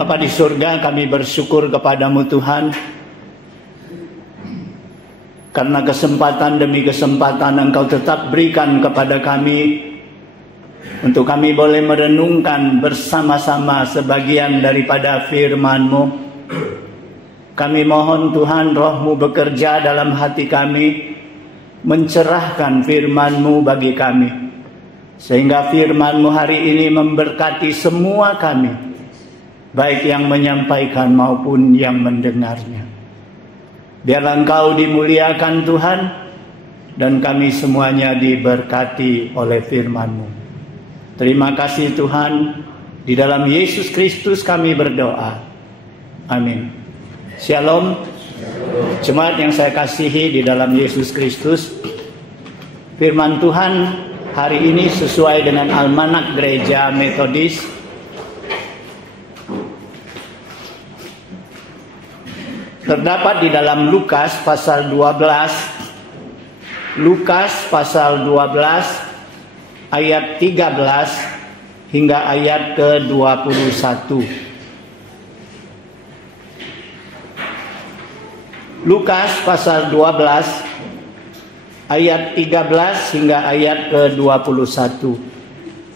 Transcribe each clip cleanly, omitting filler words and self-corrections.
Bapa di surga, kami bersyukur kepadamu Tuhan, karena kesempatan demi kesempatan Engkau tetap berikan kepada kami untuk kami boleh merenungkan bersama-sama sebagian daripada firman-Mu. Kami mohon Tuhan, Roh-Mu bekerja dalam hati kami, mencerahkan firman-Mu bagi kami, sehingga firman-Mu hari ini memberkati semua kami, baik yang menyampaikan maupun yang mendengarnya. Biarlah Engkau dimuliakan Tuhan, dan kami semuanya diberkati oleh firman-Mu. Terima kasih Tuhan, di dalam Yesus Kristus kami berdoa. Amin. Shalom. Jemaat yang saya kasihi di dalam Yesus Kristus, firman Tuhan hari ini sesuai dengan Almanak Gereja Metodis terdapat di dalam Lukas pasal 12. Lukas pasal 12 ayat 13 hingga ayat ke-21. Lukas pasal 12 ayat 13 hingga ayat ke-21.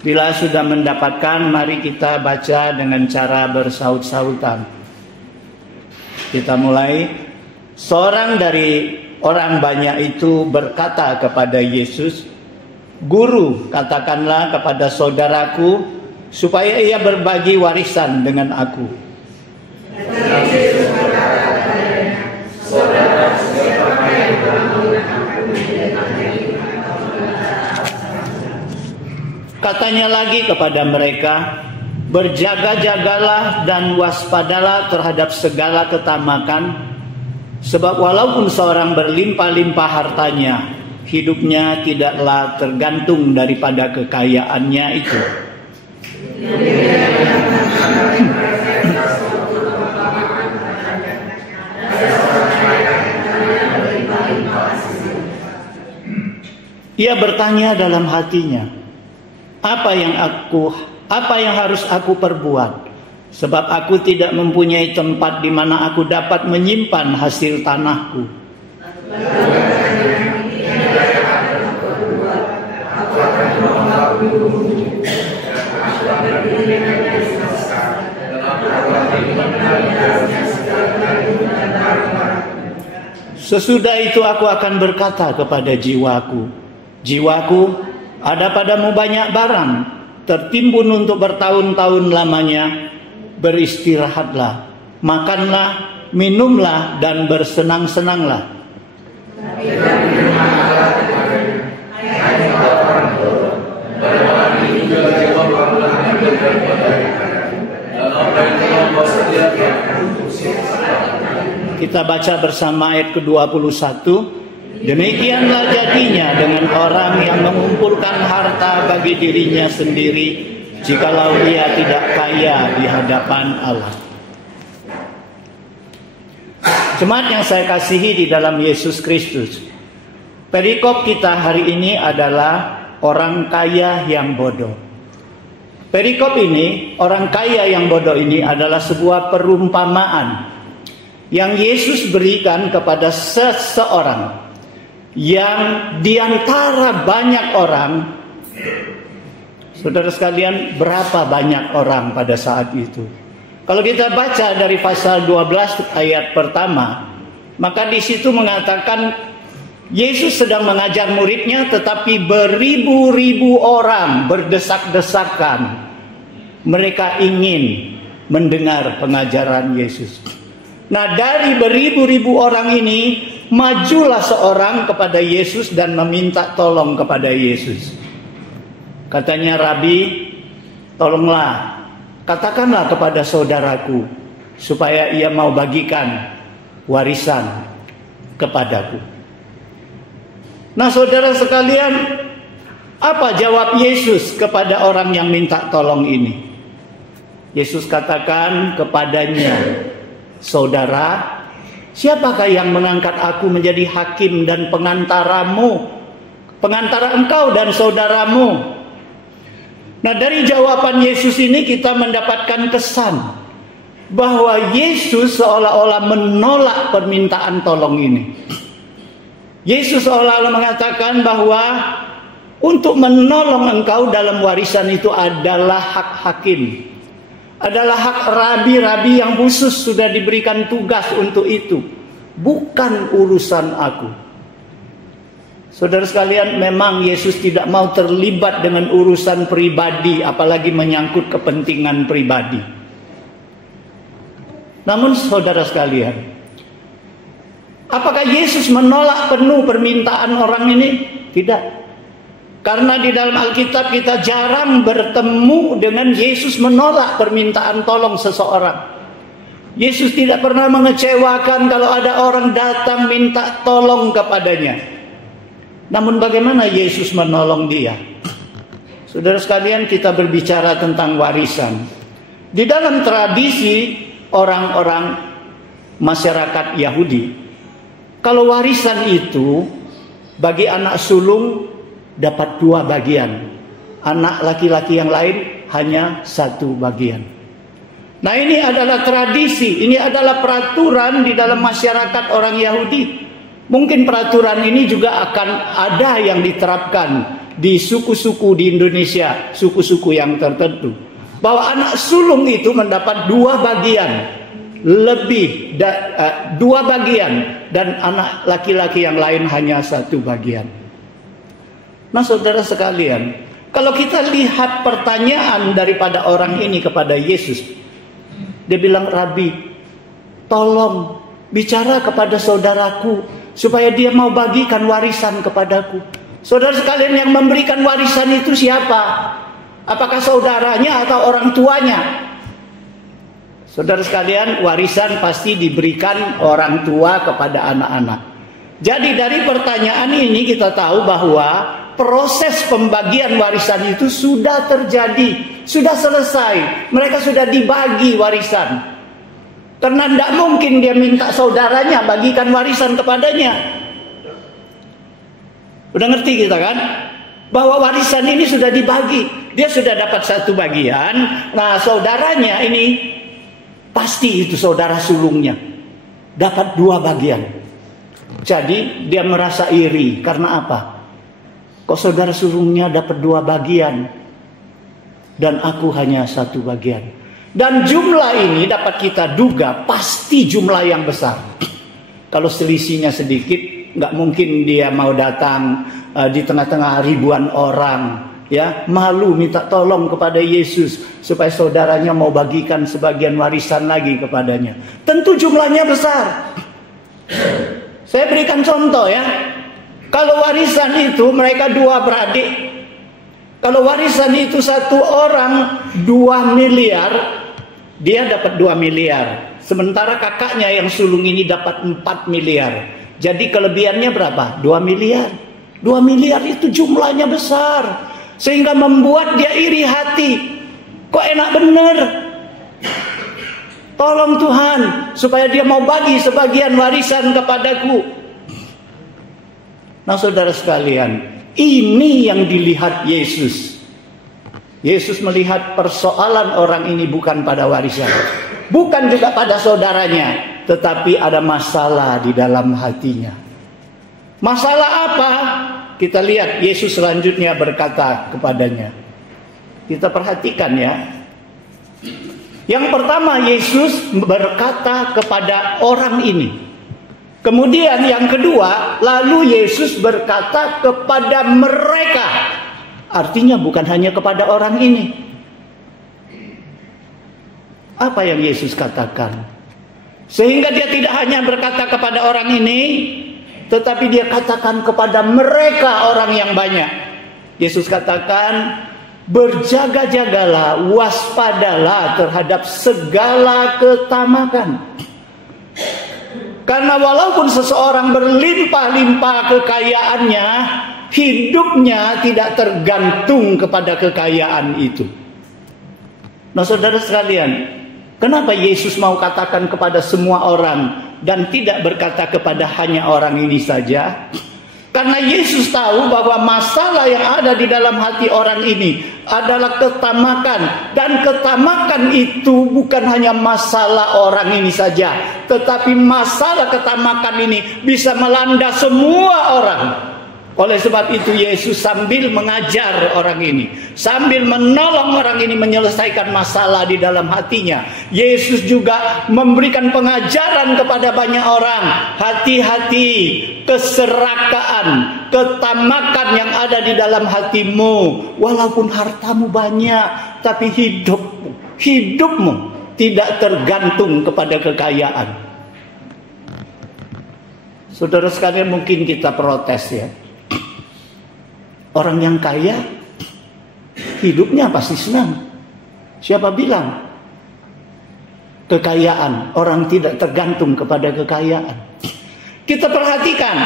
Bila sudah mendapatkan, mari kita baca dengan cara bersaut-sautan. Kita mulai. Seorang dari orang banyak itu berkata kepada Yesus, "Guru, katakanlah kepada saudaraku supaya ia berbagi warisan dengan aku." Katanya lagi kepada mereka, "Berjaga-jagalah dan waspadalah terhadap segala ketamakan, sebab walaupun seorang berlimpah-limpah hartanya, hidupnya tidaklah tergantung daripada kekayaannya itu." Ia bertanya dalam hatinya, apa yang harus aku perbuat? Sebab aku tidak mempunyai tempat di mana aku dapat menyimpan hasil tanahku. Sesudah itu aku akan berkata kepada jiwaku, "Jiwaku, ada padamu banyak barang, tertimbun untuk bertahun-tahun lamanya. Beristirahatlah, makanlah, minumlah, dan bersenang-senanglah." Kita baca bersama ayat ke-21. "Demikianlah jadinya dengan orang yang mengumpulkan harta bagi dirinya sendiri, jikalau ia tidak kaya di hadapan Allah." Jemaat yang saya kasihi di dalam Yesus Kristus, perikop kita hari ini adalah orang kaya yang bodoh. Perikop ini, orang kaya yang bodoh ini adalah sebuah perumpamaan yang Yesus berikan kepada seseorang yang diantara banyak orang. Saudara sekalian, berapa banyak orang pada saat itu? Kalau kita baca dari pasal 12 ayat pertama, maka di situ mengatakan Yesus sedang mengajar muridnya, tetapi beribu-ribu orang berdesak-desakan. Mereka ingin mendengar pengajaran Yesus. Nah, dari beribu-ribu orang ini, majulah seorang kepada Yesus dan meminta tolong kepada Yesus. Katanya, "Rabi, tolonglah, katakanlah kepada saudaraku supaya ia mau bagikan warisan kepadaku." Nah, saudara sekalian, apa jawab Yesus kepada orang yang minta tolong ini? Yesus katakan kepadanya, "Saudara, siapakah yang mengangkat aku menjadi hakim dan pengantaramu, pengantara engkau dan saudaramu?" Nah, dari jawaban Yesus ini kita mendapatkan kesan bahwa Yesus seolah-olah menolak permintaan tolong ini. Yesus seolah-olah mengatakan bahwa untuk menolong engkau dalam warisan itu adalah hak hakim, adalah hak rabi-rabi yang khusus sudah diberikan tugas untuk itu, bukan urusan aku. Saudara sekalian, memang Yesus tidak mau terlibat dengan urusan pribadi, apalagi menyangkut kepentingan pribadi. Namun saudara sekalian, apakah Yesus menolak penuh permintaan orang ini? Tidak. Karena di dalam Alkitab kita jarang bertemu dengan Yesus menolak permintaan tolong seseorang. Yesus tidak pernah mengecewakan kalau ada orang datang minta tolong kepadanya. Namun bagaimana Yesus menolong dia? Saudara sekalian, kita berbicara tentang warisan. Di dalam tradisi orang-orang masyarakat Yahudi, kalau warisan itu bagi anak sulung dapat 2 bagian, anak laki-laki yang lain hanya 1 bagian. Nah, ini adalah tradisi, ini adalah peraturan di dalam masyarakat orang Yahudi. Mungkin peraturan ini juga akan ada yang diterapkan di suku-suku di Indonesia, suku-suku yang tertentu, bahwa anak sulung itu mendapat 2 bagian lebih, 2 bagian, dan anak laki-laki yang lain hanya 1 bagian. Nah, saudara sekalian, kalau kita lihat pertanyaan daripada orang ini kepada Yesus, dia bilang, "Rabi, tolong bicara kepada saudaraku supaya dia mau bagikan warisan kepadaku." Saudara sekalian, yang memberikan warisan itu siapa? Apakah saudaranya atau orang tuanya? Saudara sekalian, warisan pasti diberikan orang tua kepada anak-anak. Jadi dari pertanyaan ini kita tahu bahwa proses pembagian warisan itu sudah terjadi, sudah selesai. Mereka sudah dibagi warisan. Karena tidak mungkin dia minta saudaranya bagikan warisan kepadanya. Udah ngerti kita kan? Bahwa warisan ini sudah dibagi. Dia sudah dapat 1 bagian. Nah, saudaranya ini pasti itu saudara sulungnya dapat 2 bagian. Jadi dia merasa iri. Karena apa? Kok saudara sulungnya dapat 2 bagian dan aku hanya 1 bagian. Dan jumlah ini dapat kita duga pasti jumlah yang besar. Kalau selisihnya sedikit, nggak mungkin dia mau datang di tengah-tengah ribuan orang, ya, malu minta tolong kepada Yesus supaya saudaranya mau bagikan sebagian warisan lagi kepadanya. Tentu jumlahnya besar. Saya berikan contoh ya. Kalau warisan itu mereka 2 beradik. Kalau warisan itu 1 orang 2 miliar. Dia dapat 2 miliar. Sementara kakaknya yang sulung ini dapat 4 miliar. Jadi kelebihannya berapa? 2 miliar. 2 miliar itu jumlahnya besar. Sehingga membuat dia iri hati. Kok enak bener? Tolong Tuhan supaya dia mau bagi sebagian warisan kepadaku. Nah, saudara sekalian, ini yang dilihat Yesus. Yesus melihat persoalan orang ini bukan pada warisan, bukan juga pada saudaranya, tetapi ada masalah di dalam hatinya. Masalah apa? Kita lihat Yesus selanjutnya berkata kepadanya. Kita perhatikan ya. Yang pertama, Yesus berkata kepada orang ini. Kemudian yang kedua, lalu Yesus berkata kepada mereka. Artinya bukan hanya kepada orang ini. Apa yang Yesus katakan? Sehingga dia tidak hanya berkata kepada orang ini, tetapi dia katakan kepada mereka, orang yang banyak. Yesus katakan, berjaga-jagalah, waspadalah terhadap segala ketamakan. Karena walaupun seseorang berlimpah-limpah kekayaannya, hidupnya tidak tergantung kepada kekayaan itu. Nah, saudara sekalian, kenapa Yesus mau katakan kepada semua orang dan tidak berkata kepada hanya orang ini saja? Karena Karena Yesus tahu bahwa masalah yang ada di dalam hati orang ini adalah ketamakan. Dan ketamakan itu bukan hanya masalah orang ini saja, tetapi masalah ketamakan ini bisa melanda semua orang. Oleh sebab itu Yesus sambil mengajar orang ini, sambil menolong orang ini menyelesaikan masalah di dalam hatinya, Yesus juga memberikan pengajaran kepada banyak orang. Hati-hati keserakaan, ketamakan yang ada di dalam hatimu. Walaupun hartamu banyak, tapi hidupmu tidak tergantung kepada kekayaan. Saudara sekalian, mungkin kita protes ya. Orang yang kaya hidupnya pasti senang. Siapa bilang kekayaan orang tidak tergantung kepada kekayaan? Kita perhatikan,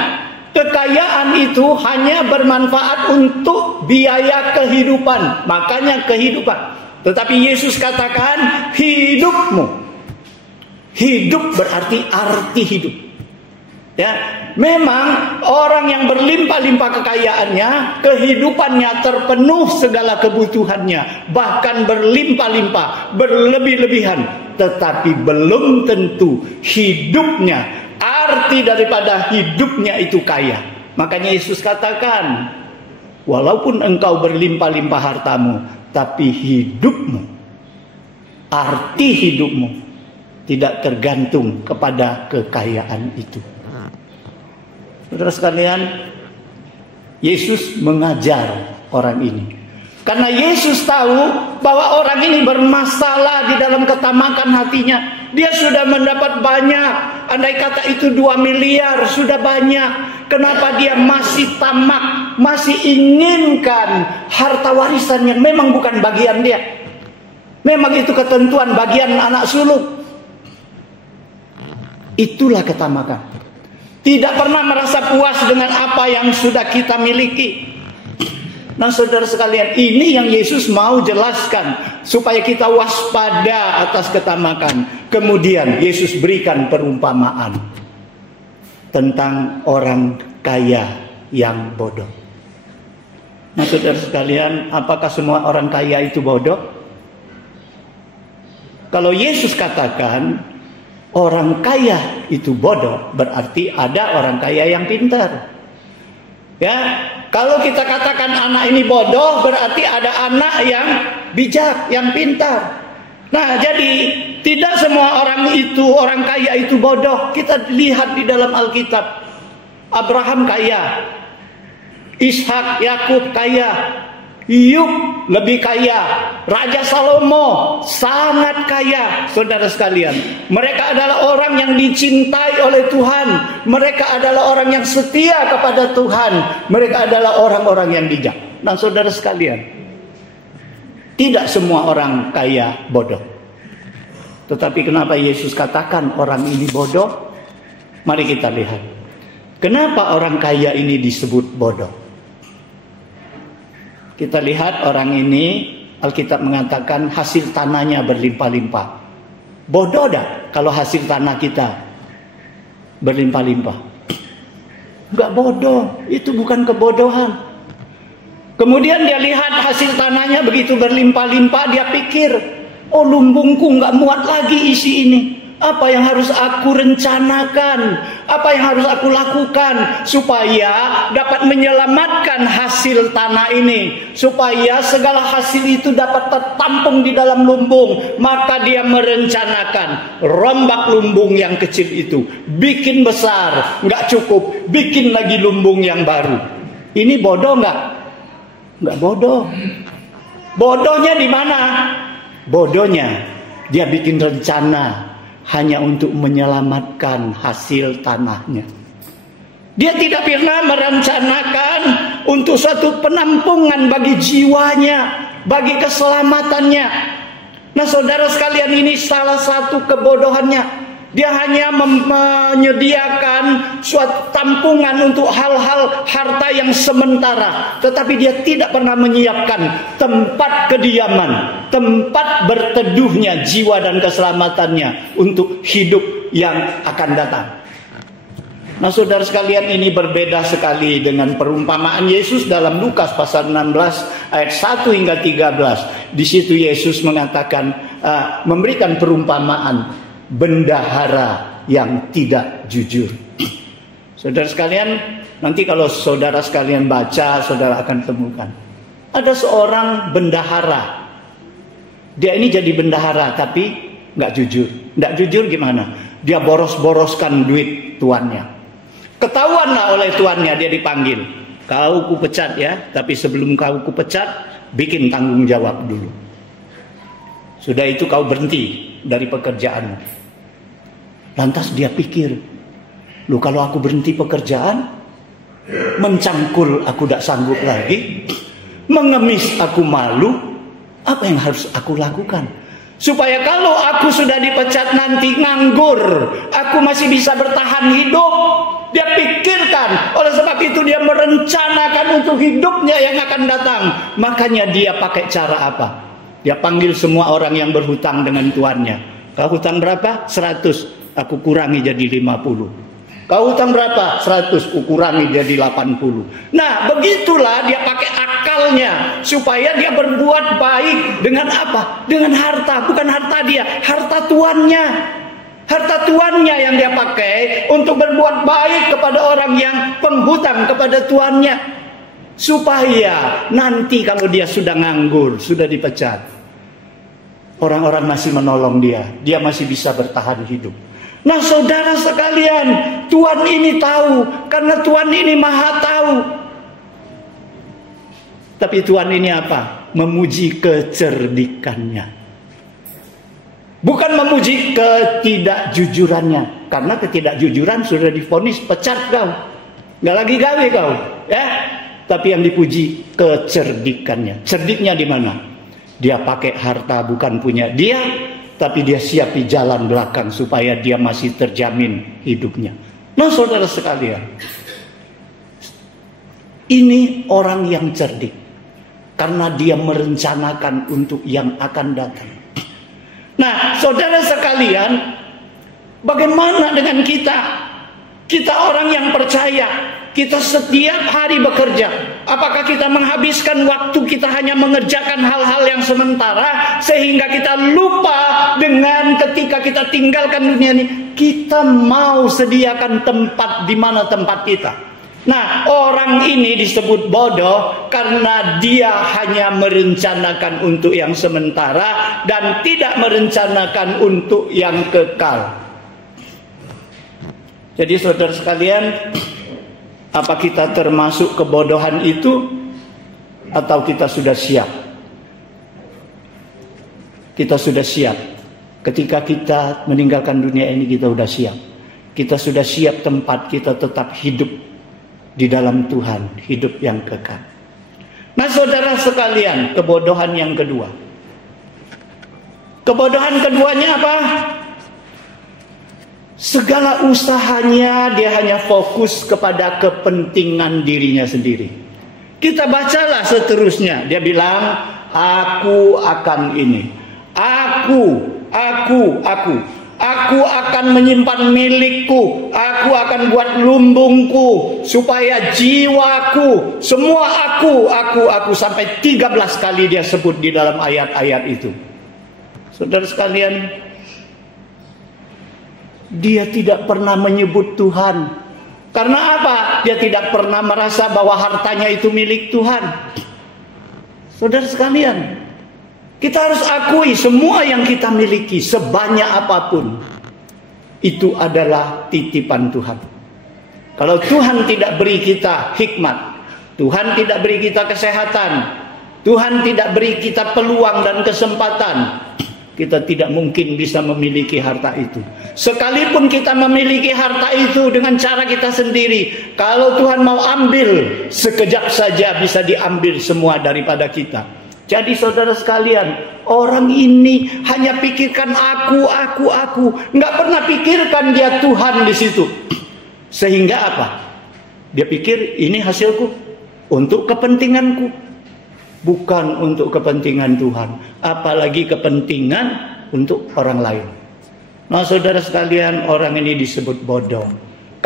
kekayaan itu hanya bermanfaat untuk biaya kehidupan, makanya kehidupan. Tetapi Yesus katakan hidupmu. Hidup berarti arti hidup. Ya, memang orang yang berlimpah-limpah kekayaannya, kehidupannya terpenuh segala kebutuhannya, bahkan berlimpah-limpah, berlebih-lebihan, tetapi belum tentu hidupnya, arti daripada hidupnya itu kaya. Makanya Yesus katakan, walaupun engkau berlimpah-limpah hartamu, tapi hidupmu, arti hidupmu tidak tergantung kepada kekayaan itu. Saudara sekalian, Yesus mengajar orang ini. Karena Yesus tahu bahwa orang ini bermasalah di dalam ketamakan hatinya. Dia sudah mendapat banyak. Andai kata itu 2 miliar, sudah banyak. Kenapa dia masih tamak, masih inginkan harta warisan yang memang bukan bagian dia? Memang itu ketentuan bagian anak sulung. Itulah ketamakan. Tidak pernah merasa puas dengan apa yang sudah kita miliki. Nah saudara sekalian, ini yang Yesus mau jelaskan supaya kita waspada atas ketamakan. Kemudian Yesus berikan perumpamaan tentang orang kaya yang bodoh. Nah saudara sekalian, apakah semua orang kaya itu bodoh? Kalau Yesus katakan orang kaya itu bodoh, berarti ada orang kaya yang pintar. Ya, kalau kita katakan anak ini bodoh, berarti ada anak yang bijak, yang pintar. Nah, jadi tidak semua orang kaya itu bodoh. Kita lihat di dalam Alkitab, Abraham kaya, Ishak, Yakub kaya, Ayub lebih kaya, Raja Salomo sangat kaya. Saudara sekalian, mereka adalah orang yang dicintai oleh Tuhan. Mereka adalah orang yang setia kepada Tuhan. Mereka adalah orang-orang yang bijak. Nah saudara sekalian, tidak semua orang kaya bodoh. Tetapi kenapa Yesus katakan orang ini bodoh? Mari kita lihat. Kenapa orang kaya ini disebut bodoh? Kita lihat orang ini, Alkitab mengatakan hasil tanahnya berlimpah-limpah. Bodoh dah kalau hasil tanah kita berlimpah-limpah? Enggak bodoh, itu bukan kebodohan. Kemudian dia lihat hasil tanahnya begitu berlimpah-limpah, dia pikir, oh lumbungku enggak muat lagi isi ini. Apa yang harus aku rencanakan? Apa yang harus aku lakukan supaya dapat menyelamatkan hasil tanah ini? Supaya segala hasil itu dapat tertampung di dalam lumbung. Maka dia merencanakan rombak lumbung yang kecil itu, bikin besar, nggak cukup, bikin lagi lumbung yang baru. Ini bodoh nggak? Nggak bodoh. Bodohnya di mana? Bodohnya dia bikin rencana hanya untuk menyelamatkan hasil tanahnya. Dia tidak pernah merencanakan untuk suatu penampungan bagi jiwanya, bagi keselamatannya. Nah saudara sekalian, ini salah satu kebodohannya. Dia hanya menyediakan suatu tampungan untuk hal-hal harta yang sementara. Tetapi dia tidak pernah menyiapkan tempat kediaman, tempat berteduhnya jiwa dan keselamatannya untuk hidup yang akan datang. Nah saudara sekalian, ini berbeda sekali dengan perumpamaan Yesus dalam Lukas pasal 16 ayat 1 hingga 13. Di situ Yesus mengatakan, memberikan perumpamaan bendahara yang tidak jujur. Saudara sekalian, nanti kalau saudara sekalian baca, saudara akan temukan. Ada seorang bendahara. Dia ini jadi bendahara tapi nggak jujur. Nggak jujur gimana? Dia boros-boroskan duit tuannya. Ketahuanlah oleh tuannya, dia dipanggil. Kau kupecat ya, tapi sebelum kau kupecat, bikin tanggung jawab dulu. Sudah itu kau berhenti dari pekerjaanmu. Lantas dia pikir, loh kalau aku berhenti pekerjaan, mencangkul aku tidak sanggup lagi, mengemis aku malu, apa yang harus aku lakukan? Supaya kalau aku sudah dipecat nanti nganggur, aku masih bisa bertahan hidup. Dia pikirkan, oleh sebab itu dia merencanakan untuk hidupnya yang akan datang. Makanya dia pakai cara apa? Dia panggil semua orang yang berhutang dengan tuannya. Kau hutang berapa? 100. Aku kurangi jadi 50. Kau hutang berapa? 100. Aku kurangi jadi 80. Nah, begitulah dia pakai akalnya. Supaya dia berbuat baik dengan apa? Dengan harta. Bukan harta dia, harta tuannya. Harta tuannya yang dia pakai untuk berbuat baik kepada orang yang penghutang kepada tuannya. Supaya nanti kalau dia sudah nganggur, sudah dipecat, orang-orang masih menolong dia. Dia masih bisa bertahan hidup. Nah saudara sekalian, Tuhan ini tahu. Karena Tuhan ini maha tahu. Tapi Tuhan ini apa? Memuji kecerdikannya. Bukan memuji ketidakjujurannya. Karena ketidakjujuran sudah divonis pecat kau. Nggak lagi gawe kau. Ya. Tapi yang dipuji kecerdikannya. Cerdiknya di mana? Dia pakai harta bukan punya dia. Tapi dia siap di jalan belakang. Supaya dia masih terjamin hidupnya. Nah saudara sekalian. Ini orang yang cerdik. Karena dia merencanakan untuk yang akan datang. Nah, saudara sekalian, bagaimana dengan kita? Kita orang yang percaya, kita setiap hari bekerja. Apakah kita menghabiskan waktu kita hanya mengerjakan hal-hal yang sementara, sehingga kita lupa dengan ketika kita tinggalkan dunia ini, kita mau sediakan tempat di mana tempat kita. Nah, orang ini disebut bodoh karena dia hanya merencanakan untuk yang sementara dan tidak merencanakan untuk yang kekal. Jadi saudara sekalian, apa kita termasuk kebodohan itu atau kita sudah siap? Kita sudah siap. Ketika kita meninggalkan dunia ini, kita sudah siap. Kita sudah siap tempat kita tetap hidup di dalam Tuhan, hidup yang kekal. Nah saudara sekalian, kebodohan yang kedua. Kebodohan keduanya apa? Segala usahanya dia hanya fokus kepada kepentingan dirinya sendiri. Kita bacalah seterusnya. Dia bilang, aku akan ini. Aku akan menyimpan milikku. Aku akan buat lumbungku. Supaya jiwaku. Semua aku. Sampai 13 kali dia sebut di dalam ayat-ayat itu. Saudara sekalian, dia tidak pernah menyebut Tuhan. Karena apa? Dia tidak pernah merasa bahwa hartanya itu milik Tuhan. Saudara sekalian, kita harus akui semua yang kita miliki, sebanyak apapun, itu adalah titipan Tuhan. Kalau Tuhan tidak beri kita hikmat, Tuhan tidak beri kita kesehatan, Tuhan tidak beri kita peluang dan kesempatan, kita tidak mungkin bisa memiliki harta itu. Sekalipun kita memiliki harta itu dengan cara kita sendiri, kalau Tuhan mau ambil, sekejap saja bisa diambil semua daripada kita. Jadi saudara sekalian, orang ini hanya pikirkan aku. Nggak pernah pikirkan dia Tuhan di situ. Sehingga apa? Dia pikir ini hasilku untuk kepentinganku, bukan untuk kepentingan Tuhan. Apalagi kepentingan untuk orang lain. Nah saudara sekalian, orang ini disebut bodoh.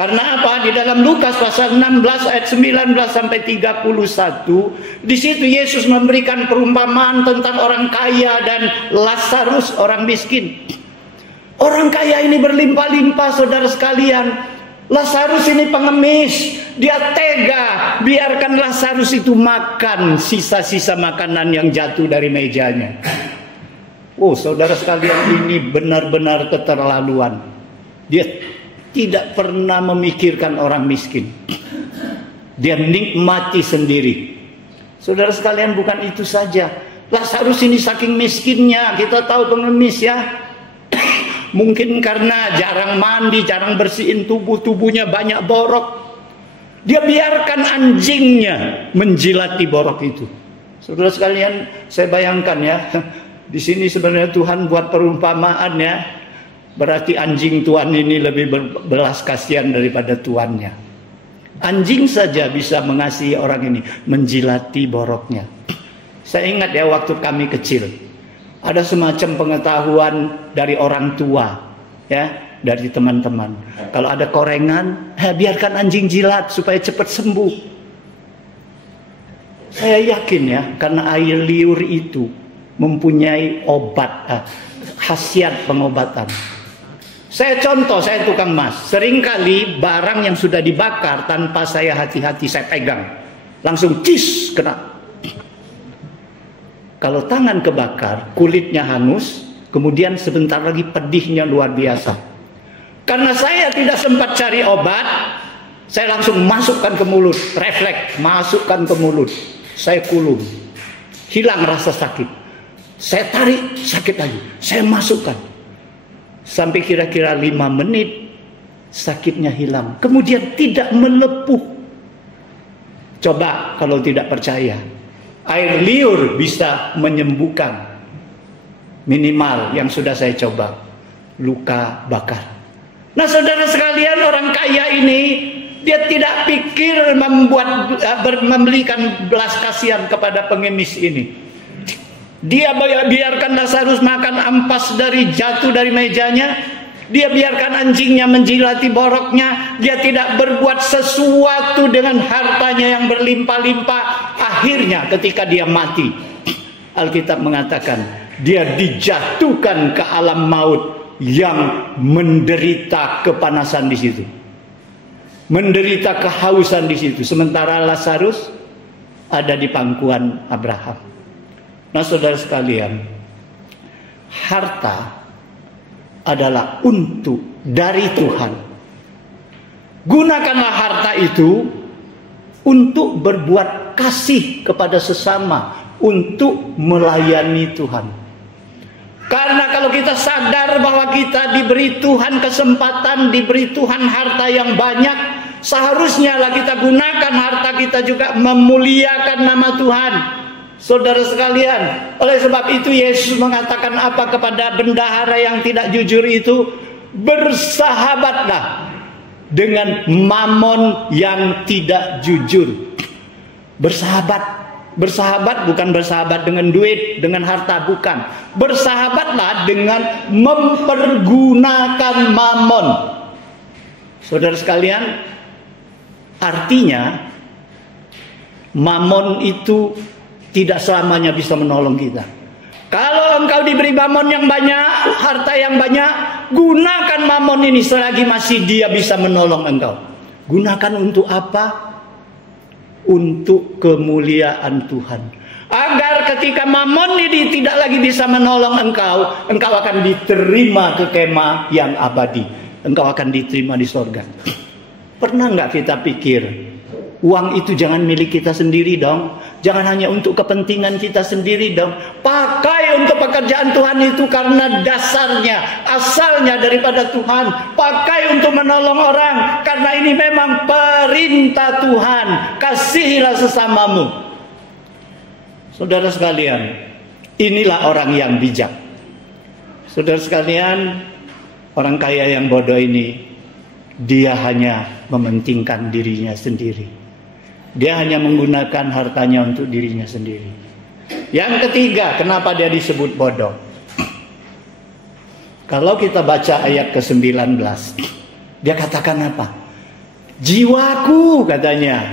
Karena apa? Di dalam Lukas pasal 16 ayat 19 sampai 31, di situ Yesus memberikan perumpamaan tentang orang kaya dan Lazarus orang miskin. Orang kaya ini berlimpah-limpah, saudara sekalian. Lazarus ini pengemis, dia tega biarkan Lazarus itu makan sisa-sisa makanan yang jatuh dari mejanya. Oh, saudara sekalian, ini benar-benar keterlaluan. Dia tidak pernah memikirkan orang miskin. Dia nikmati sendiri. Saudara sekalian, bukan itu saja. Lazarus ini saking miskinnya, kita tahu pengemis ya. Mungkin karena jarang mandi, jarang bersihin tubuhnya banyak borok. Dia biarkan anjingnya menjilati borok itu. Saudara sekalian, saya bayangkan ya. Di sini sebenarnya Tuhan buat perumpamaan ya. Berarti anjing tuan ini lebih berbelas kasihan daripada tuannya. Anjing saja bisa mengasihi orang ini, menjilati boroknya. Saya ingat ya waktu kami kecil, ada semacam pengetahuan dari orang tua, ya, dari teman-teman. Kalau ada korengan, biarkan anjing jilat supaya cepat sembuh. Saya yakin ya, karena air liur itu mempunyai obat, khasiat pengobatan. Saya contoh, saya tukang mas. Seringkali barang yang sudah dibakar tanpa saya hati-hati saya pegang, langsung cis kena. Kalau tangan kebakar, kulitnya hangus, kemudian sebentar lagi pedihnya luar biasa. Karena saya tidak sempat cari obat, saya langsung masukkan ke mulut, refleks, masukkan ke mulut. Saya kulum, hilang rasa sakit. Saya tarik, sakit lagi, saya masukkan. Sampai kira-kira 5 menit, sakitnya hilang. Kemudian tidak melepuh. Coba kalau tidak percaya, air liur bisa menyembuhkan. Minimal yang sudah saya coba, luka bakar. Nah saudara sekalian, orang kaya ini, dia tidak pikir memberikan belas kasihan kepada pengemis ini. Dia biarkan Lazarus makan ampas jatuh dari mejanya. Dia biarkan anjingnya menjilati boroknya. Dia tidak berbuat sesuatu dengan hartanya yang berlimpah-limpah. Akhirnya ketika dia mati, Alkitab mengatakan dia dijatuhkan ke alam maut yang menderita kepanasan di situ, menderita kehausan di situ. Sementara Lazarus ada di pangkuan Abraham. Nah saudara sekalian, harta adalah untuk dari Tuhan. Gunakanlah harta itu untuk berbuat kasih kepada sesama, untuk melayani Tuhan. Karena kalau kita sadar bahwa kita diberi Tuhan kesempatan, diberi Tuhan harta yang banyak, seharusnya lah kita gunakan harta kita juga memuliakan nama Tuhan. Saudara sekalian, oleh sebab itu Yesus mengatakan apa kepada bendahara yang tidak jujur itu? Bersahabatlah dengan mamon yang tidak jujur. Bersahabat bukan bersahabat dengan duit, dengan harta, bukan. Bersahabatlah dengan mempergunakan mamon. Saudara sekalian, artinya mamon itu tidak selamanya bisa menolong kita. Kalau engkau diberi mamon yang banyak, harta yang banyak, gunakan mamon ini selagi masih dia bisa menolong engkau. Gunakan untuk apa? Untuk kemuliaan Tuhan. Agar ketika mamon ini tidak lagi bisa menolong engkau, engkau akan diterima ke kemah yang abadi. Engkau akan diterima di sorga. Pernah nggak kita pikir, uang itu jangan milik kita sendiri dong. Jangan hanya untuk kepentingan kita sendiri dong. Pakai untuk pekerjaan Tuhan itu karena dasarnya, asalnya daripada Tuhan. Pakai untuk menolong orang karena ini memang perintah Tuhan. Kasihilah sesamamu. Saudara sekalian, inilah orang yang bijak. Saudara sekalian, orang kaya yang bodoh ini, dia hanya mementingkan dirinya sendiri. Dia hanya menggunakan hartanya untuk dirinya sendiri. Yang ketiga, kenapa dia disebut bodoh? Kalau kita baca ayat ke-19, dia katakan apa? Jiwaku, katanya,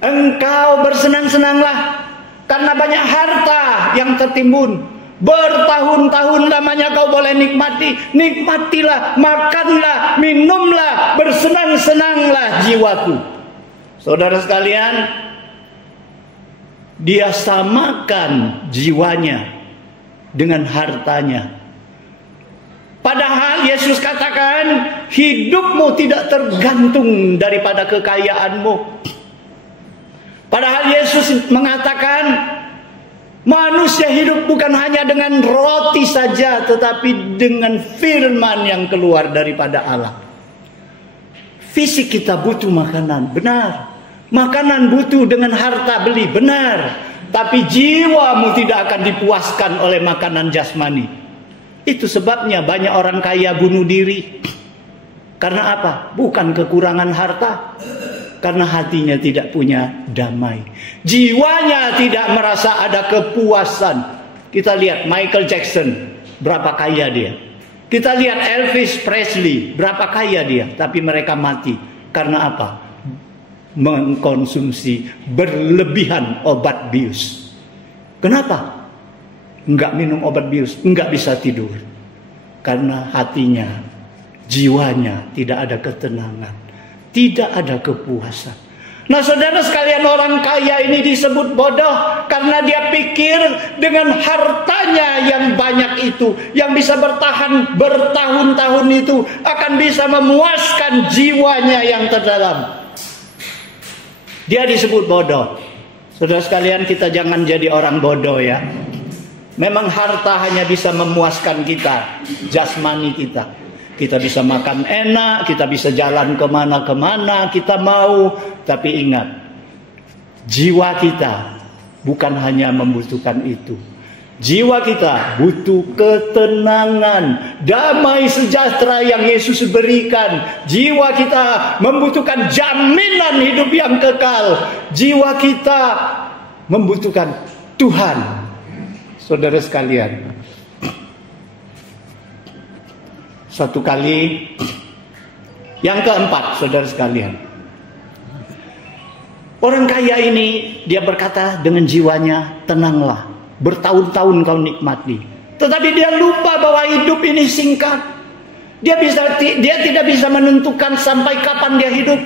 engkau bersenang-senanglah karena banyak harta yang tertimbun. Bertahun-tahun lamanya kau boleh nikmati. Nikmatilah, makanlah, minumlah, bersenang-senanglah jiwaku. Saudara sekalian, dia samakan jiwanya dengan hartanya. Padahal Yesus katakan, hidupmu tidak tergantung daripada kekayaanmu. Padahal Yesus mengatakan, manusia hidup bukan hanya dengan roti saja, tetapi dengan firman yang keluar daripada Allah. Fisik kita butuh makanan, benar. Makanan butuh dengan harta beli, benar. Tapi jiwamu tidak akan dipuaskan oleh makanan jasmani. Itu sebabnya banyak orang kaya bunuh diri. Karena apa? Bukan kekurangan harta, karena hatinya tidak punya damai. Jiwanya tidak merasa ada kepuasan. Kita lihat Michael Jackson, berapa kaya dia. Kita lihat Elvis Presley, berapa kaya dia. Tapi mereka mati. Karena apa? Mengkonsumsi berlebihan obat bius. Kenapa? Enggak minum obat bius, enggak bisa tidur. Karena hatinya, jiwanya tidak ada ketenangan, tidak ada kepuasan. Nah, saudara sekalian, orang kaya ini disebut bodoh karena dia pikir dengan hartanya yang banyak itu, yang bisa bertahan bertahun-tahun itu, akan bisa memuaskan jiwanya yang terdalam. Dia disebut bodoh. Saudara sekalian, kita jangan jadi orang bodoh ya. Memang harta hanya bisa memuaskan kita, jasmani kita. Kita bisa makan enak, kita bisa jalan kemana-kemana kita mau. Tapi ingat, jiwa kita bukan hanya membutuhkan itu. Jiwa kita butuh ketenangan, damai sejahtera yang Yesus berikan. Jiwa kita membutuhkan jaminan hidup yang kekal. Jiwa kita membutuhkan Tuhan. Saudara sekalian, satu kali, yang keempat, saudara sekalian, orang kaya ini dia berkata dengan jiwanya, tenanglah, bertahun-tahun kau nikmati. Tetapi dia lupa bahwa hidup ini singkat. Dia tidak bisa menentukan sampai kapan dia hidup.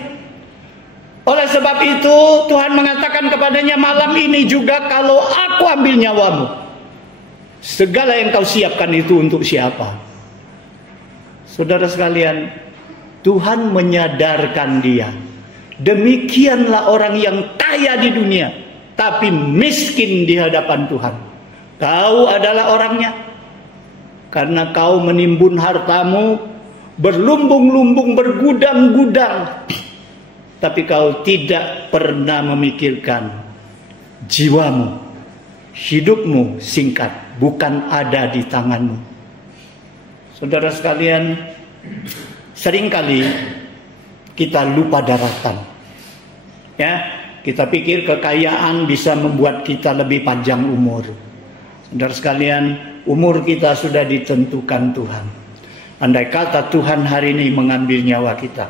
Oleh sebab itu Tuhan mengatakan kepadanya, malam ini juga kalau aku ambil nyawamu, segala yang kau siapkan itu untuk siapa? Saudara sekalian, Tuhan menyadarkan dia. Demikianlah orang yang kaya di dunia, tapi miskin di hadapan Tuhan. Kau adalah orangnya. Karena kau menimbun hartamu, berlumbung-lumbung, bergudang-gudang. Tapi kau tidak pernah memikirkan jiwamu. Hidupmu singkat, bukan ada di tanganmu. Saudara sekalian, seringkali kita lupa daratan. Ya, kita pikir kekayaan bisa membuat kita lebih panjang umur. Saudara sekalian, umur kita sudah ditentukan Tuhan. Andai kata Tuhan hari ini mengambil nyawa kita,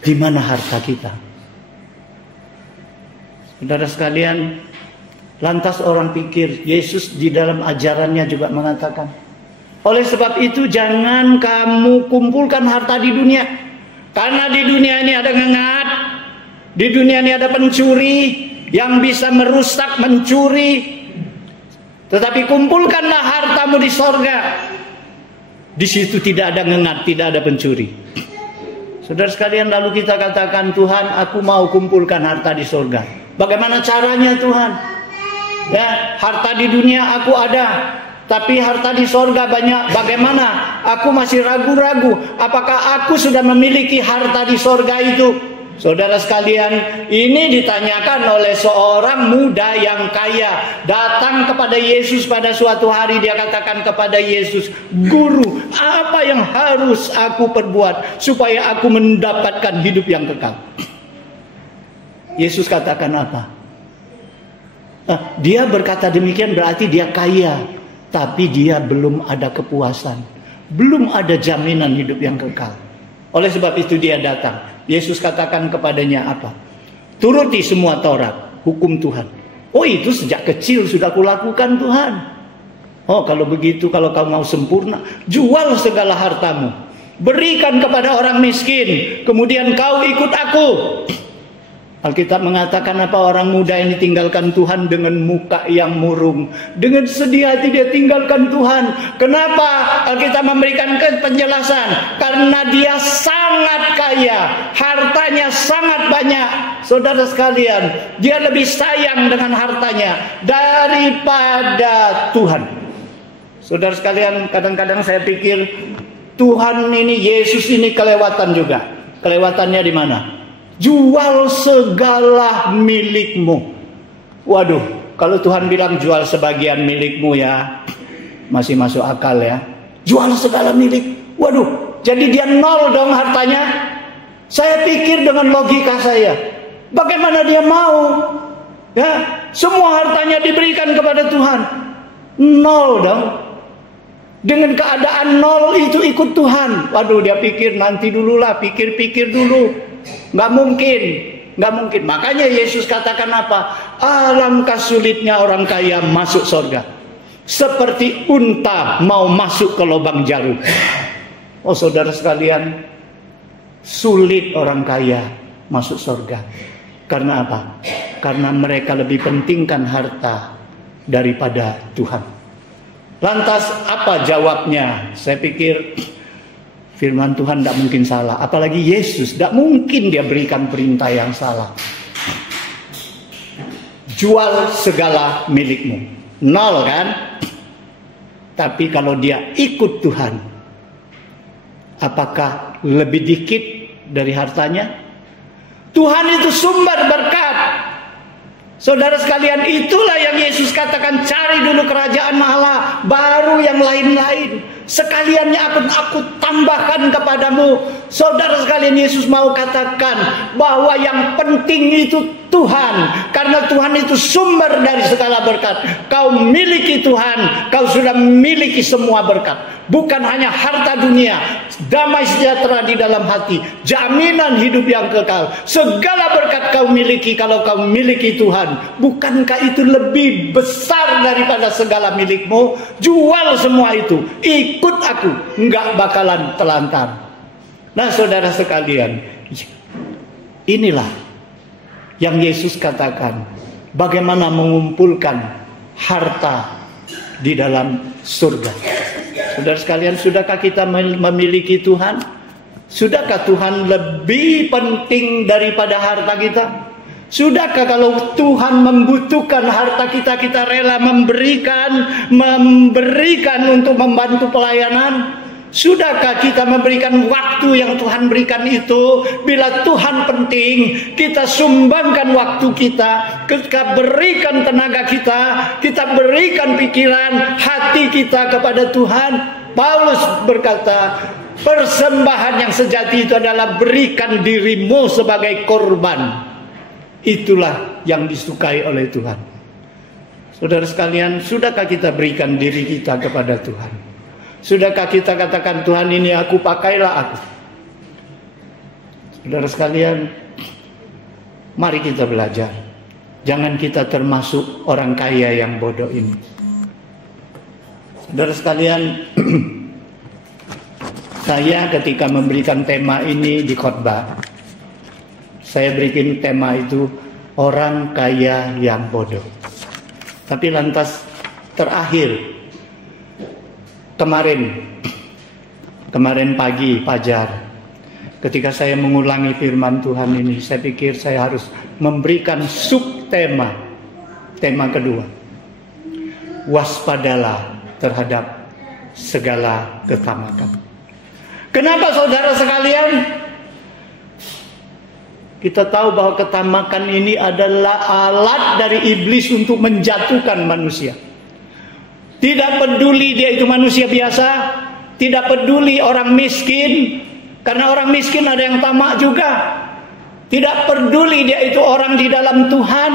di mana harta kita? Saudara sekalian, lantas orang pikir, Yesus di dalam ajarannya juga mengatakan, oleh sebab itu jangan kamu kumpulkan harta di dunia. Karena di dunia ini ada ngengat, di dunia ini ada pencuri yang bisa merusak, mencuri. Tetapi kumpulkanlah hartamu di sorga. Di situ tidak ada ngengat, tidak ada pencuri. Saudara sekalian, lalu kita katakan, Tuhan, aku mau kumpulkan harta di sorga. Bagaimana caranya, Tuhan? Ya, harta di dunia aku ada, tapi harta di sorga banyak. Bagaimana? Aku masih ragu-ragu. Apakah aku sudah memiliki harta di sorga itu? Saudara sekalian, ini ditanyakan oleh seorang muda yang kaya. Datang kepada Yesus pada suatu hari, dia katakan kepada Yesus, Guru, apa yang harus aku perbuat supaya aku mendapatkan hidup yang kekal? Yesus katakan apa? Dia berkata demikian berarti dia kaya, tapi dia belum ada kepuasan, belum ada jaminan hidup yang kekal. Oleh sebab itu dia datang. Yesus katakan kepadanya apa? Turuti semua Taurat, hukum Tuhan. Oh, itu sejak kecil sudah kulakukan Tuhan. Oh, kalau begitu, kalau kau mau sempurna, jual segala hartamu, berikan kepada orang miskin, kemudian kau ikut aku. Alkitab mengatakan apa? Orang muda yang ditinggalkan Tuhan dengan muka yang murung, dengan sedih hati dia tinggalkan Tuhan. Kenapa? Alkitab memberikan penjelasan. Karena dia sangat kaya, hartanya sangat banyak. Saudara sekalian, dia lebih sayang dengan hartanya daripada Tuhan. Saudara sekalian, kadang-kadang saya pikir Tuhan ini, Yesus ini kelewatan juga. Kelewatannya di mana? Jual segala milikmu. Waduh, kalau Tuhan bilang jual sebagian milikmu ya, masih masuk akal ya. Jual segala milik. Waduh, jadi dia nol dong hartanya. Saya pikir dengan logika saya, bagaimana dia mau? Ya, semua hartanya diberikan kepada Tuhan. Nol dong. Dengan keadaan nol itu ikut Tuhan. Waduh, dia pikir nanti dululah, pikir-pikir dulu. Nggak mungkin, nggak mungkin. Makanya Yesus katakan apa? Alangkah sulitnya orang kaya masuk surga, seperti unta mau masuk ke lubang jarum. Oh saudara sekalian, sulit orang kaya masuk surga. Karena apa? Karena mereka lebih pentingkan harta daripada Tuhan. Lantas apa jawabnya? Saya pikir firman Tuhan tidak mungkin salah. Apalagi Yesus, tidak mungkin dia berikan perintah yang salah. Jual segala milikmu. Nol kan? Tapi kalau dia ikut Tuhan, apakah lebih dikit dari hartanya? Tuhan itu sumber berkat. Saudara sekalian, itulah yang Yesus katakan, cari dulu kerajaan Allah, baru yang lain-lain sekaliannya akan aku tambahkan kepadamu. Saudara sekalian, Yesus mau katakan bahwa yang penting itu Tuhan, karena Tuhan itu sumber dari segala berkat. Kau miliki Tuhan, kau sudah miliki semua berkat. Bukan hanya harta dunia, damai sejahtera di dalam hati, jaminan hidup yang kekal. Segala berkat kau miliki kalau kau miliki Tuhan. Bukankah itu lebih besar daripada segala milikmu? Jual semua itu, ikut aku, enggak bakalan telantar. Nah saudara sekalian, inilah yang Yesus katakan, bagaimana mengumpulkan harta di dalam surga. Saudara sekalian, sudahkah kita memiliki Tuhan? Sudahkah Tuhan lebih penting daripada harta kita? Sudahkah kalau Tuhan membutuhkan harta kita, kita rela memberikan untuk membantu pelayanan? Sudahkah kita memberikan waktu yang Tuhan berikan itu? Bila Tuhan penting, kita sumbangkan waktu kita berikan tenaga kita berikan pikiran, hati kita kepada Tuhan. Paulus berkata, persembahan yang sejati itu adalah berikan dirimu sebagai korban. Itulah yang disukai oleh Tuhan. Saudara sekalian, sudahkah kita berikan diri kita kepada Tuhan? Sudahkah kita katakan, Tuhan ini aku, pakailah aku? Saudara sekalian, mari kita belajar. Jangan kita termasuk orang kaya yang bodoh ini. Saudara sekalian, saya ketika memberikan tema ini di khotbah, saya berikan tema itu orang kaya yang bodoh. Tapi lantas terakhir kemarin pagi fajar, ketika saya mengulangi firman Tuhan ini, saya pikir saya harus memberikan subtema, tema kedua. Waspadalah terhadap segala ketamakan. Kenapa saudara sekalian? Kita tahu bahwa ketamakan ini adalah alat dari iblis untuk menjatuhkan manusia. Tidak peduli dia itu manusia biasa, tidak peduli orang miskin, karena orang miskin ada yang tamak juga. Tidak peduli dia itu orang di dalam Tuhan.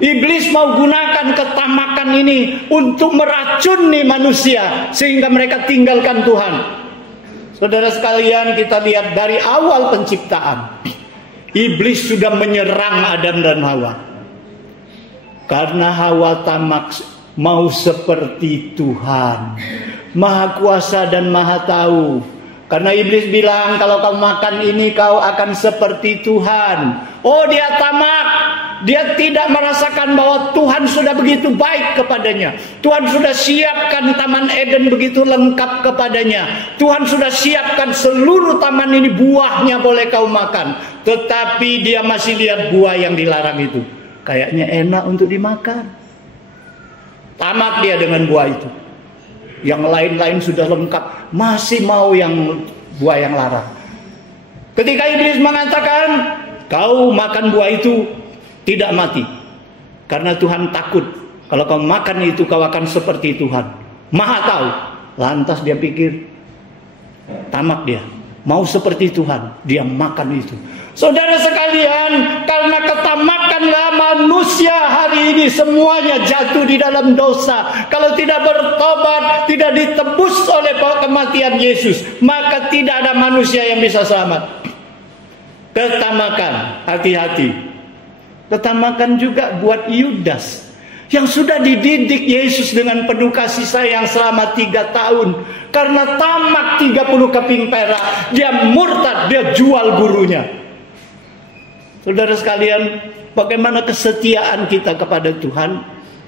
Iblis mau gunakan ketamakan ini untuk meracuni manusia sehingga mereka tinggalkan Tuhan. Saudara sekalian, kita lihat dari awal penciptaan, iblis sudah menyerang Adam dan Hawa. Karena Hawa tamak mau seperti Tuhan, Maha Kuasa dan Maha Tahu. Karena iblis bilang, kalau kau makan ini kau akan seperti Tuhan. Oh, dia tamak. Dia tidak merasakan bahwa Tuhan sudah begitu baik kepadanya. Tuhan sudah siapkan Taman Eden begitu lengkap kepadanya. Tuhan sudah siapkan seluruh taman ini, buahnya boleh kau makan. Tetapi dia masih lihat buah yang dilarang itu. Kayaknya enak untuk dimakan. Tamak dia dengan buah itu. Yang lain-lain sudah lengkap, masih mau yang buah yang larang. Ketika iblis mengatakan, kau makan buah itu tidak mati, karena Tuhan takut kalau kau makan itu kau akan seperti Tuhan, Maha Tahu. Lantas dia pikir, tamak dia, mau seperti Tuhan, dia makan itu. Saudara sekalian, karena ketamakanlah manusia hari ini semuanya jatuh di dalam dosa. Kalau tidak bertobat, tidak ditebus oleh kematian Yesus, maka tidak ada manusia yang bisa selamat. Ketamakan, hati-hati. Ketamakan juga buat Yudas yang sudah dididik Yesus dengan penuh kasih sayang selama 3 tahun. Karena tamak 30 keping perak, dia murtad, dia jual gurunya. Saudara sekalian, bagaimana kesetiaan kita kepada Tuhan?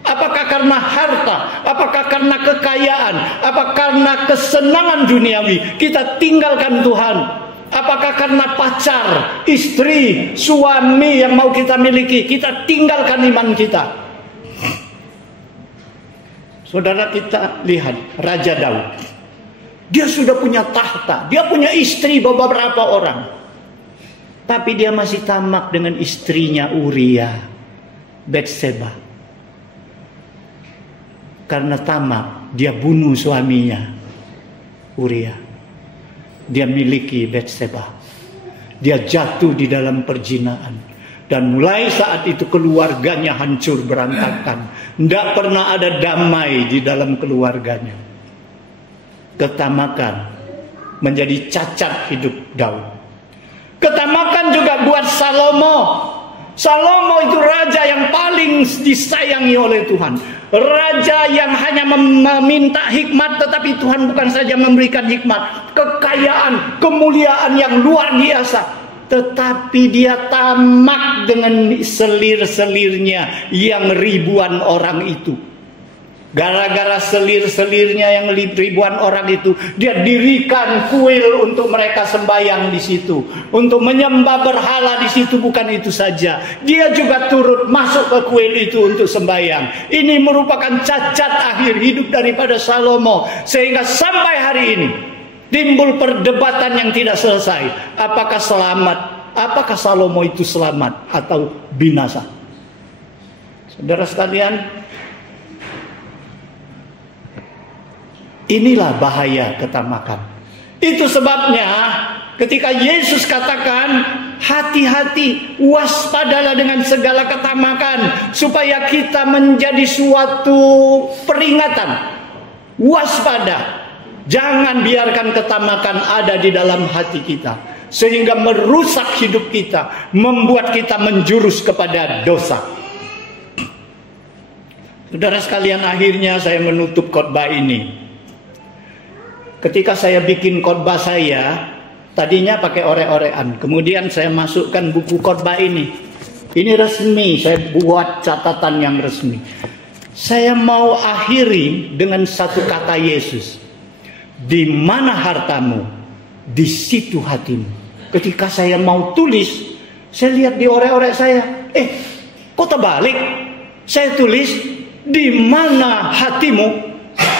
Apakah karena harta? Apakah karena kekayaan? Apakah karena kesenangan duniawi kita tinggalkan Tuhan? Apakah karena pacar, istri, suami yang mau kita miliki, kita tinggalkan iman kita? Saudara, kita lihat Raja Daud. Dia sudah punya tahta, dia punya istri beberapa orang. Tapi dia masih tamak dengan istrinya Uria, Batseba. Karena tamak, dia bunuh suaminya Uria. Dia miliki Batseba. Dia jatuh di dalam perzinahan. Dan mulai saat itu keluarganya hancur berantakan. Tidak pernah ada damai di dalam keluarganya. Ketamakan menjadi cacat hidup Daud. Ketamakan juga buat Salomo. Salomo itu raja yang paling disayangi oleh Tuhan. Raja yang hanya meminta hikmat, tetapi Tuhan bukan saja memberikan hikmat, kekayaan, kemuliaan yang luar biasa. Tetapi dia tamak dengan selir-selirnya yang ribuan orang itu. Gara-gara selir-selirnya yang ribuan orang itu, dia dirikan kuil untuk mereka sembahyang di situ, untuk menyembah berhala di situ. Bukan itu saja, dia juga turut masuk ke kuil itu untuk sembahyang. Ini merupakan cacat akhir hidup daripada Salomo, sehingga sampai hari ini timbul perdebatan yang tidak selesai. Apakah selamat? Apakah Salomo itu selamat atau binasa? Saudara sekalian, inilah bahaya ketamakan. Itu sebabnya ketika Yesus katakan, hati-hati, waspadalah dengan segala ketamakan, supaya kita menjadi suatu peringatan. Waspada. Jangan biarkan ketamakan ada di dalam hati kita, sehingga merusak hidup kita, membuat kita menjurus kepada dosa. Saudara sekalian, akhirnya saya menutup khotbah ini. Ketika saya bikin khotbah saya, tadinya pakai orek-orekan. Kemudian saya masukkan buku khotbah ini. Ini resmi, saya buat catatan yang resmi. Saya mau akhiri dengan satu kata Yesus. Di mana hartamu, di situ hatimu. Ketika saya mau tulis, saya lihat di orek-orek saya. Kok terbalik? Saya tulis, di mana hatimu,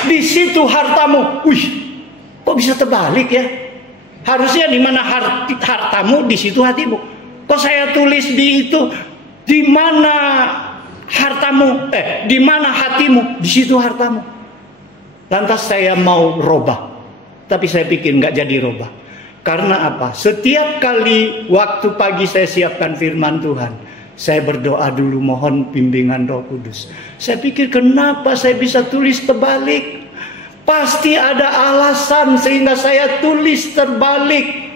di situ hartamu. Wih, kok bisa terbalik ya? Harusnya di mana hartamu, di situ hatimu. Kok saya tulis di itu, di mana hartamu, di mana hatimu, di situ hartamu. Lantas saya mau robah, tapi saya pikir nggak jadi robah. Karena apa? Setiap kali waktu pagi saya siapkan firman Tuhan, saya berdoa dulu mohon bimbingan Roh Kudus. Saya pikir kenapa saya bisa tulis terbalik? Pasti ada alasan sehingga saya tulis terbalik.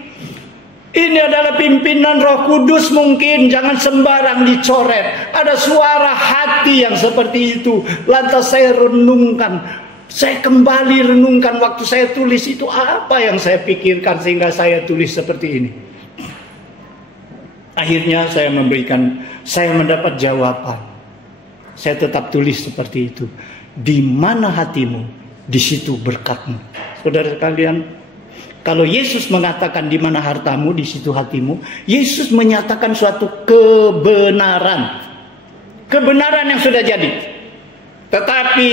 Ini adalah pimpinan Roh Kudus mungkin, jangan sembarang dicoret. Ada suara hati yang seperti itu. Lantas saya renungkan, saya kembali renungkan waktu saya tulis itu apa yang saya pikirkan sehingga saya tulis seperti ini. Akhirnya saya mendapat jawaban. Saya tetap tulis seperti itu. Di mana hatimu, di situ berkatmu. Saudara sekalian, kalau Yesus mengatakan di mana hartamu, di situ hatimu, Yesus menyatakan suatu kebenaran. Kebenaran yang sudah jadi. Tetapi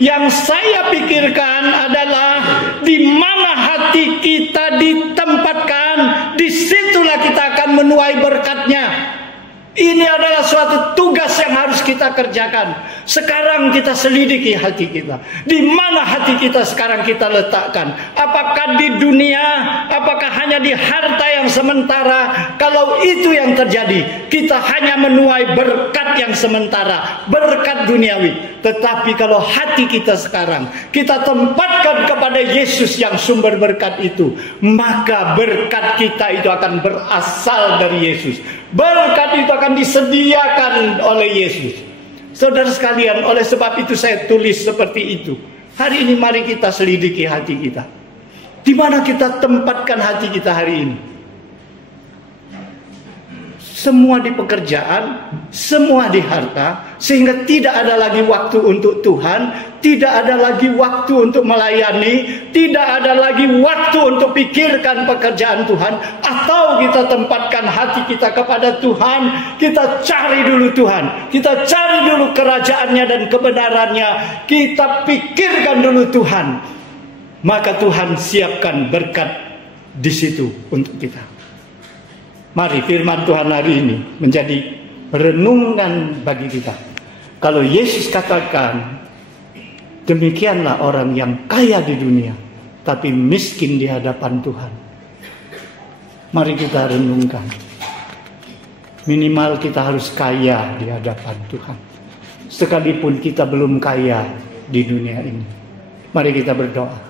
yang saya pikirkan adalah di mana hati kita ditempatkan, disitulah kita akan menuai berkatnya. Ini adalah suatu tugas yang harus kita kerjakan. Sekarang kita selidiki hati kita. Di mana hati kita sekarang kita letakkan? Apakah di dunia? Apakah hanya di harta yang sementara? Kalau itu yang terjadi, kita hanya menuai berkat yang sementara, berkat duniawi. Tetapi kalau hati kita sekarang kita tempatkan kepada Yesus yang sumber berkat itu, maka berkat kita itu akan berasal dari Yesus. Berkat itu akan disediakan oleh Yesus. Saudara sekalian, oleh sebab itu saya tulis seperti itu. Hari ini mari kita selidiki hati kita. Di mana kita tempatkan hati kita hari ini? Semua di pekerjaan, semua di harta, sehingga tidak ada lagi waktu untuk Tuhan, tidak ada lagi waktu untuk melayani, tidak ada lagi waktu untuk pikirkan pekerjaan Tuhan, atau kita tempatkan hati kita kepada Tuhan, kita cari dulu Tuhan, kita cari dulu kerajaannya dan kebenarannya, kita pikirkan dulu Tuhan, maka Tuhan siapkan berkat di situ untuk kita. Mari firman Tuhan hari ini menjadi renungan bagi kita. Kalau Yesus katakan, demikianlah orang yang kaya di dunia, tapi miskin di hadapan Tuhan. Mari kita renungkan. Minimal kita harus kaya di hadapan Tuhan. Sekalipun kita belum kaya di dunia ini. Mari kita berdoa.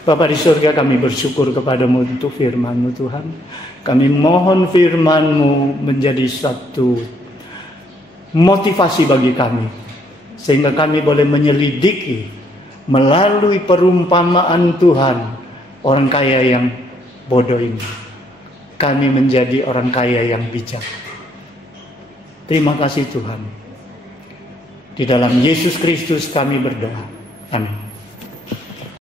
Bapa di surga, kami bersyukur kepadamu untuk firman-Mu Tuhan. Kami mohon firman-Mu menjadi satu motivasi bagi kami. Sehingga kami boleh menyelidiki melalui perumpamaan Tuhan orang kaya yang bodoh ini. Kami menjadi orang kaya yang bijak. Terima kasih Tuhan. Di dalam Yesus Kristus kami berdoa. Amin.